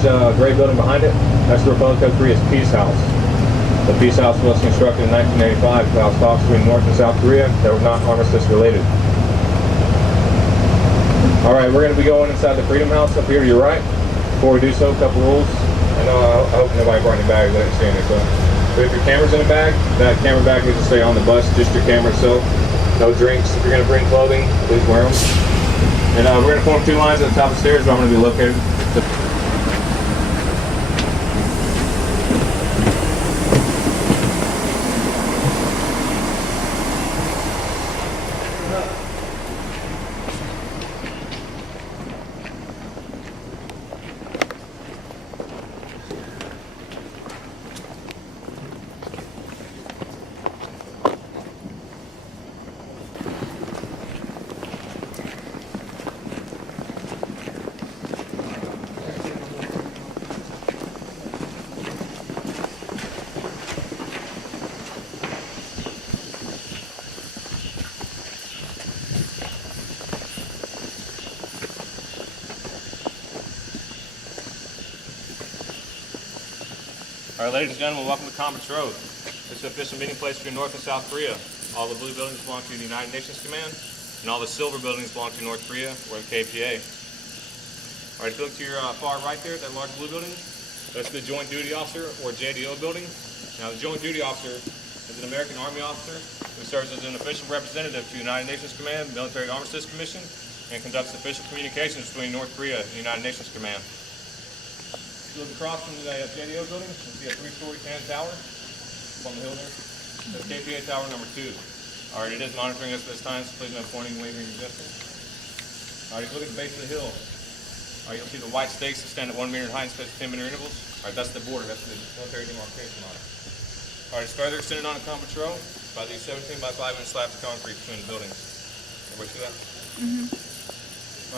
Gray building behind it, that's the Republic of Korea's Peace House. The Peace House was constructed in 1985 to house talks between North and South Korea that were not armistice related. Alright, we're going to be going inside the Freedom House up here to your right. Before we do so, a couple rules. I hope nobody brought any bags. I didn't see any. So if your camera's in a bag, that camera bag needs to stay on the bus, just your camera itself. No drinks. If you're going to bring clothing, please wear them. And we're going to form two lines at the top of the stairs where I'm going to be located. Alright, ladies and gentlemen, welcome to Conference Road. This is the official meeting place between North and South Korea. All the blue buildings belong to the United Nations Command, and all the silver buildings belong to North Korea, or the KPA. Alright, if you look to your far right there, that large blue building, that's the Joint Duty Officer, or JDO building. Now, the Joint Duty Officer is an American Army officer who serves as an official representative to the United Nations Command, Military Armistice Commission, and conducts official communications between North Korea and the United Nations Command. If you look across from the JDO building, you see a 3-story tan tower up on the hill there. That's KPA tower number 2. Alright, it is monitoring us at this time, so please no pointing, waving, or gesturing. Alright, if you look at the base of the hill, alright, you'll see the white stakes that stand at 1 meter in height and spaced 10-meter intervals. Alright, that's the border, that's the military demarcation line. Alright, it's further extended on a conference row by these 17 by 5 inch slabs of concrete between the buildings. Everybody see that?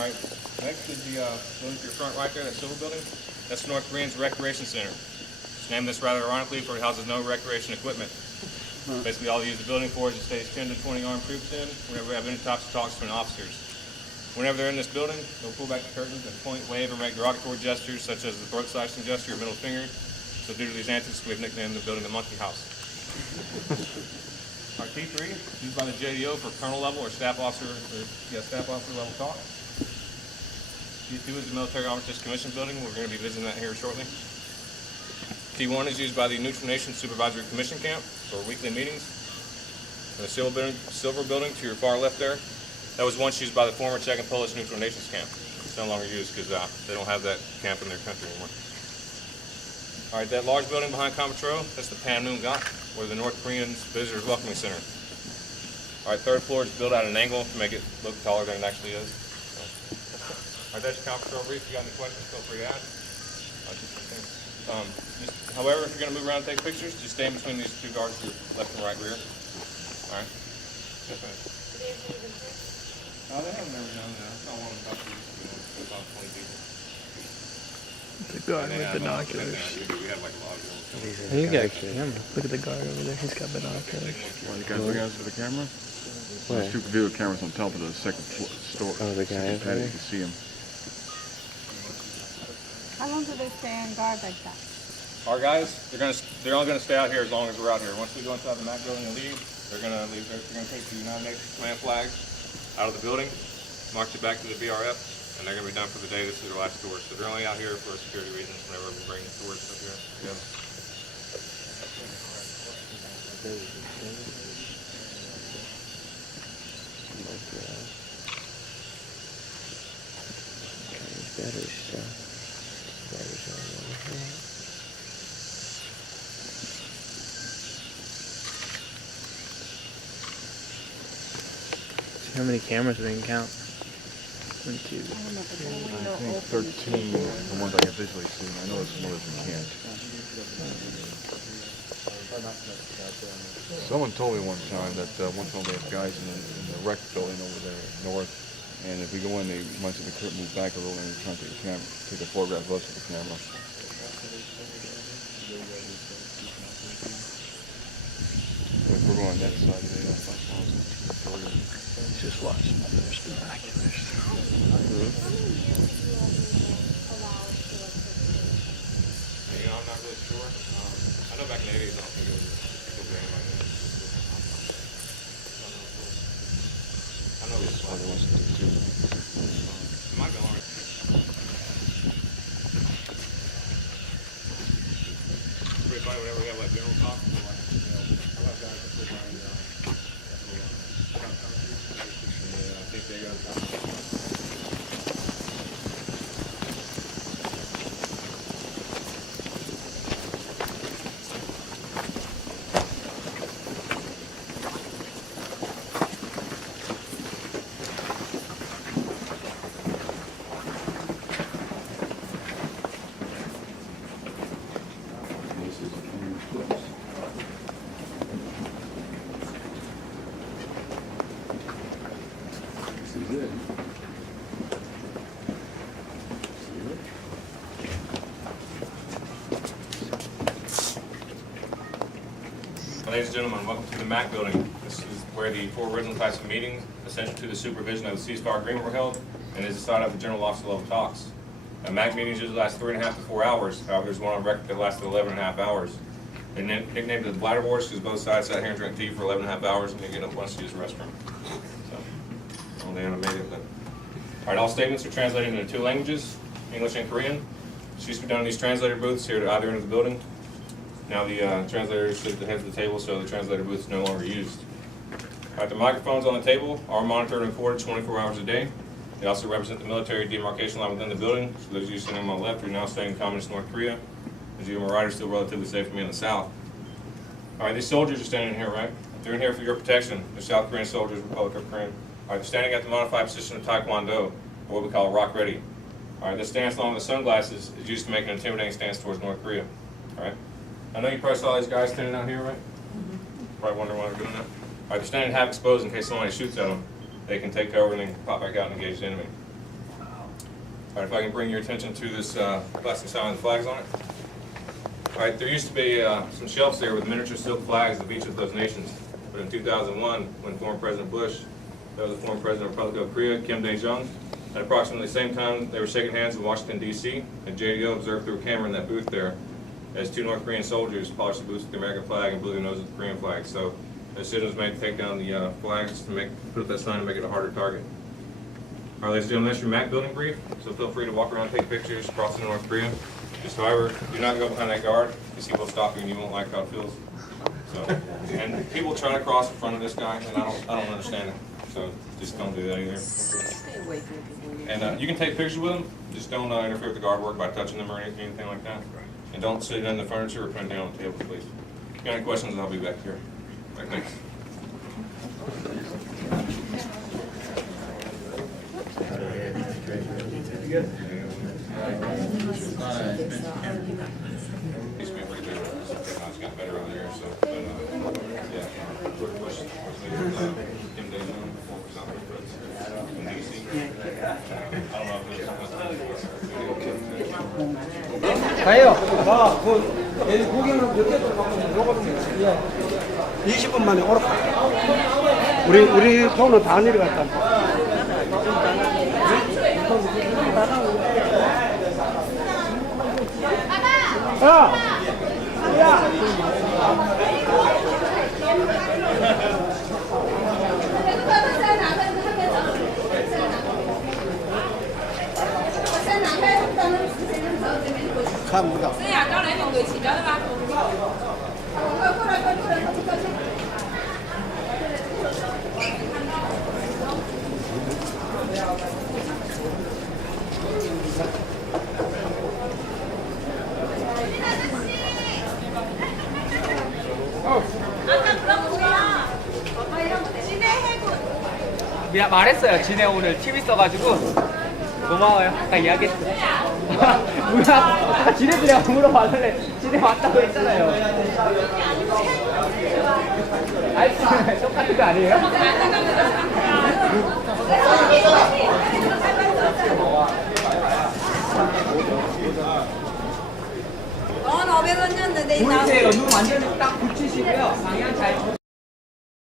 Alright, next is the building to your front right there, that silver building. That's North Korean's Recreation Center. It's named this rather ironically for it houses no recreation equipment. Basically all they use the building for is to stage 10 to 20 armed troops in whenever we have any types of talks between officers. Whenever they're in this building, they'll pull back the curtains and point, wave, or make derogatory gestures such as the throat slashing gesture or middle finger. So due to these antics, we've nicknamed the building the Monkey House. Our T3 is used by the JDO for colonel level or staff officer level talk. T2 is the Military Armistice Commission building. We're going to be visiting that here shortly. T1 is used by the Neutral Nations Supervisory Commission camp for weekly meetings. And the silver building to your far left there, that was once used by the former Czech and Polish Neutral Nations camp. It's no longer used because they don't have that camp in their country anymore. Alright, that large building behind Conference Row, that's the Panmunjom, or the North Korean Visitors Welcoming Center. Alright, third floor is built at an angle to make it look taller than it actually is. Alright, that's your conference over. If you got any questions, feel free to ask. However, if you're going to move around and take pictures, just stand between these two guards to your left and right rear. Alright? Yes, ma'am. They haven't never done that. It's not one of the about 20 people. The guard with binoculars. We have like a lot of them. He's got a camera. Look at the guard over there. He's got binoculars. Well, you guys look at the camera? Where? There's 2 video cameras on top of the second store. Oh, the guy over there? You can see him. How long do they stay on guard like that? Our guys, they're all gonna stay out here as long as we're out here. Once we go inside the MAC building and leave, they're gonna take the United Nations command flag out of the building, march it back to the BRF, and they're gonna be done for the day. This is their last tour. So they're only out here for security reasons whenever we bring tourists up here. Yeah. Battery stuff. Batteries all over here. See how many cameras we can count? 1, 2. I think 13, the ones I can visually see. I know there's some others we can't. Someone told me one time that one time they have guys in the rec building over there north, and if we go in, they might see the curtain move back a little and they're trying to take a photograph of us with the camera. If we're going that side, they have 5,000. Just watching. There's binoculars. sure. I know back in the 80s, I don't think it was anybody like that. I know it was Other ones to do too. it might be all right. Pretty funny whenever we have like general talk. We're like, I have guys that sit by I think they got Ladies and gentlemen, welcome to the MAC building. This is where the 4 original types of meetings, essential to the supervision of the ceasefire agreement, were held, and is the site of the general officer level talks. MAC meetings usually last 3.5 to 4 hours. However, there's one on record that lasted 11.5 hours. They nicknamed it the bladder wars because both sides sat here and drank tea for 11.5 hours and they get up once to use the restroom. So, only animated. But all right, all statements are translated into 2 languages, English and Korean. It's used to be done in these translator booths here at either end of the building. Now the translators sit at the heads of the table, so the translator booth is no longer used. All right, the microphones on the table are monitored and recorded 24 hours a day. They also represent the military demarcation line within the building. So those of you sitting on my left are now staying in Communist North Korea. Those of you on my right are still relatively safe from me in the south. All right, these soldiers are standing here, right? They're in here for your protection. They're South Korean soldiers, Republic of Korea. All right, they're standing at the modified position of Taekwondo, or what we call rock ready. All right, this stance along with the sunglasses is used to make an intimidating stance towards North Korea. All right. I know you probably saw these guys standing out here, right? Probably wondering why they're doing that. All right, they're standing half exposed in case somebody shoots at them. They can take cover and then pop back out and engage the enemy. All right, if I can bring your attention to this plastic sign with flags on it. All right, there used to be some shelves there with miniature silk flags of each of those nations. But in 2001, when former President Bush, that was the former President of the Republic of Korea, Kim Dae-jung, at approximately the same time they were shaking hands in Washington, D.C., and JDO observed through a camera in that booth there as 2 North Korean soldiers polished the boots with the American flag and blew their nose with the Korean flag. So the decision was made to take down the flags to put up that sign and make it a harder target. All right, ladies and gentlemen, that's your MAC building brief. So feel free to walk around, take pictures, crossing North Korea. Just however, do not go behind that guard because he will stop you and you won't like how it feels. So, and people try to cross in front of this guy, and I don't understand it. So just don't do that either. Stay away from people. And you can take pictures with them. Just don't interfere with the guard work by touching them or anything like that. And don't sit in the furniture or put anything on the table, please. If you got any questions, I'll be back here. All right, thanks. He's been pretty good. It's got better over there, so, but, yeah. Quick question. Kim Dae-jung, former South in D.C. I don't know if 가요. 내일 구경은 몇 개도 먹거든요. 예. 20분 만에 오락. 우리 손은 다 내려갔다. 야! 야!看不到。这样刚才那个起标的吧？过来。말했어요. 지네 오늘 TV 써가지고 고마워요. 아까 이야기했어. 뭐야? 아까 지네들이랑 물어봤는데 지네 왔다고 했잖아요. 알지? 똑같은 거 아니에요?